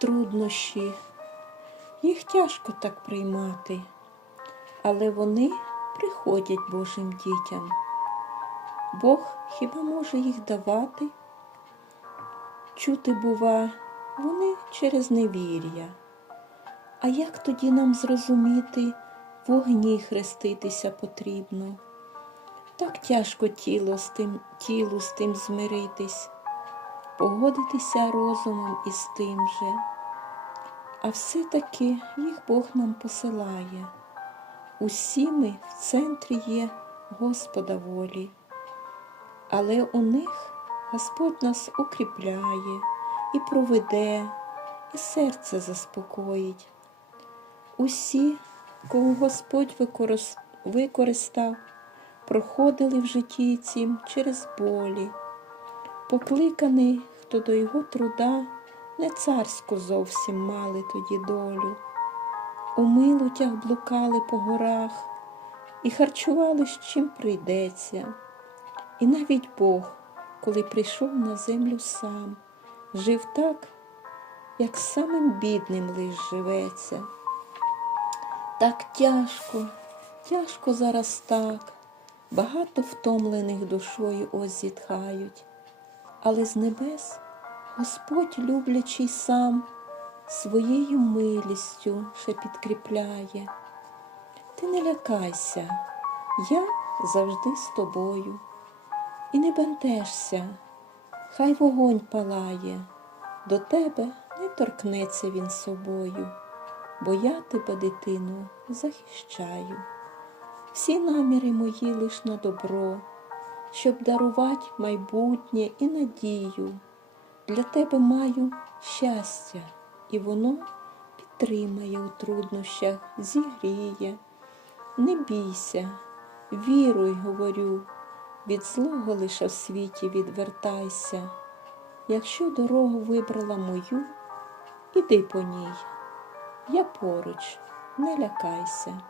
труднощі. Їх тяжко так приймати, але вони приходять Божим дітям. Бог хіба може їх давати? Чути, бува, вони через невір'я. А як тоді нам зрозуміти, вогні хреститися потрібно? Так тяжко тіло з тим, тілу з тим змиритись, погодитися розумом із тим же. А все-таки їх Бог нам посилає. Усі ми в центрі є Господа волі, але у них Господь нас укріпляє і проведе, і серце заспокоїть. Усі, кого Господь використав, проходили в житті цім через болі. Покликаний, хто до його труда не царську зовсім мали тоді долю. У милутях блукали по горах і харчувались чим прийдеться. І навіть Бог, коли прийшов на землю сам, жив так, як самим бідним лиш живеться. Так тяжко, тяжко зараз так, багато втомлених душою ось зітхають, але з небес Господь, люблячий сам, своєю милістю ще підкріпляє. Ти не лякайся, я завжди з тобою. І не бентежся, хай вогонь палає, до тебе не торкнеться він собою, бо я тебе, дитину, захищаю. Всі наміри мої лиш на добро, щоб дарувати майбутнє і надію. Для тебе маю щастя, і воно підтримає у труднощах, зігріє. Не бійся, віруй, говорю, від злого лише в світі відвертайся. Якщо дорогу вибрала мою, іди по ній. Я поруч, не лякайся.